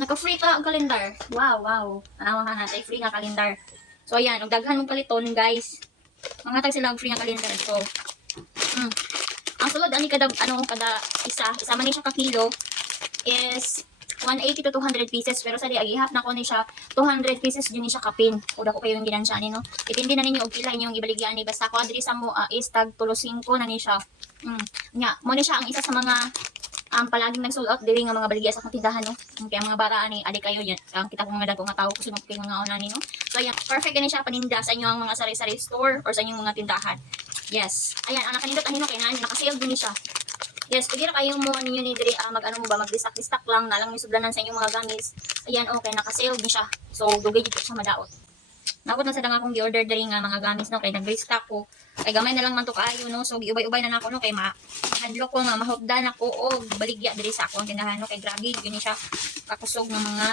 Naka-free ka ang kalendar. Wow, wow. Anawahan natin, free nga kalendar. So, ayan, og daghan mong paliton, guys. Mga tag sila og free nga kalendar. So, ang sulod, kada isa man siya ka kilo is 180 to 200 pieces. Pero sa di, agihap na ko ni siya, 200 pieces yun ni siya kapin. Kuda ko kayo yung ginansya ni, no? Itindi na ninyo, og pila inyong ibaligyan ni. Basta ko, adri sa mo, is tag tulo 5 na ni siya. Nga, mo ni siya ang isa sa mga palaging nag-sold out diri nga mga baligya sa akong tindahan, no? Kaya mga baraan ni, adi kayo yan. Ang kita ko mga dagong nga tao, kusunod kayo mga unani, no? So, ayan, perfect gani siya paninda sa inyong mga sari-sari store or sa inyong mga tindahan. Yes. Ayan, ang nakanindot ang hino kay nani, nakasale din siya. Yes, pwede na kayo mo ninyo ni diri mag-restock lang na lang yung sublanan sa inyong mga gamis. Ayan, okay, nakasale din siya. So, dugay dito siya madaot. Nakot na sa dang akong gi-order diri nga mga gamis, no, kay nag-restock ko. Kay gamay na lang man to kaayo, no. So, giubay-ubay na nako, no, kay mahadlok ko nga mahugdan ako og baligya diri sa akong tindahan, no, kay grabe gyud siya kakusog ng mga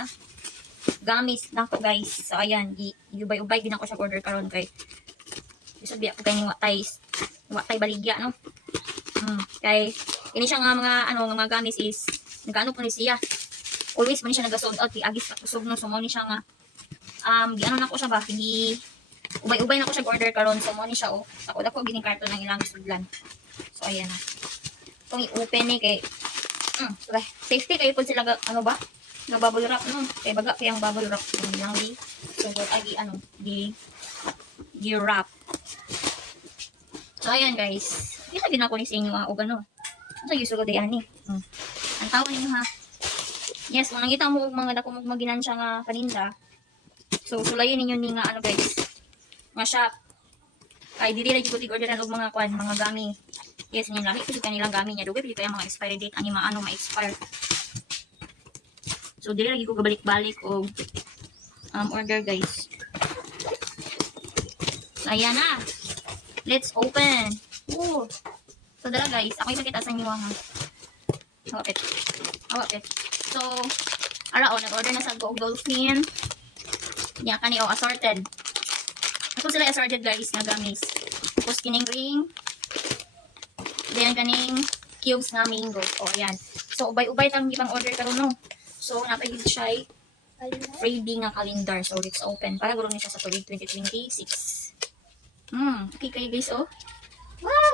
gamis nako, guys. So, ayan, giubay-ubay din ako sa order karon kay isabi ako kay wa tay baligya, no. Kay ini siya nga mga gamis is nagano po ni siya. Always man siya nag-sold out, agis kakusog, no. So, mo ni siya nga na ko siya ba, ubay-ubay na ko siya order karon. So, mo ni siya, ako gining karton ng ilang sudlan. So, ayan na. Itong i-open ni kay, safety kayo po sila, nga bubble wrap, no? Kay baga, kaya ang bubble wrap, yung so, wrap. So, ayan, guys. Kita din ako ni sa inyo, o gano. Ano sa yusugo day, ani? Ang tawag ninyo, ha? Yes, kung nakita mo mga dako maginansya nga paninda, so, sulayin ninyo ni nga, guys, mga shop. Ay, dili lang yung orderan og mga gami. Yes, yung laki kasi kanilang gami niya. Dugay, dito yung mga expiry date, ani ma-expire. So, dili lagi ko gabalik-balik og order, guys. So, ayan na. Let's open. Ooh. So, dala, guys. Ako ipakita sa inyo, ha. Hawapit. So, nag-order na sa Go Dolphin. Yan, assorted. Ako sila assorted, guys, na gamis. Tapos kining ring. Then kaning cubes nga mango. O, ayan. So, ubay-ubay tang ibang order karon, no. So, napagid siya freebie nga calendar. So, let's open. Para guro ni siya sa tuig 2026. Okay kayo, guys, oh. Wow!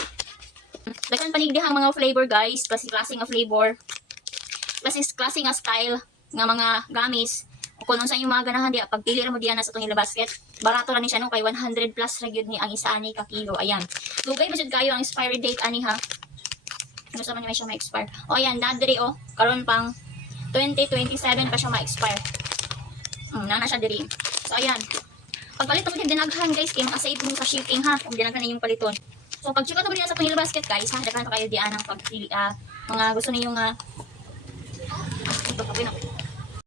Dagan panigdihang mga flavor, guys. Klase nga flavor. Klase nga style nga mga gamis. Kung sa inyong mga ganahan diya, pagpili mo diyan sa itong basket, barato lang ni siya, no, kay 100 plus ragyod ni ang isa ani ka kilo. Ayan. Lugay ba kayo ang expiry date ani, ha? Ano sa man may siya ma-expire? O ayan, dadri, oh. Karon pang 2027 pa siya ma-expire. Nana siya diri. So ayan. Pagpalit mo din dinaghan, guys, kay makasave mo sa shipping, ha, kung dinaghan na yung paliton. So pag check out mo diyan sa itong basket, guys, ha, daghan pa kayo diyan ang pagpili mga gusto niyo nga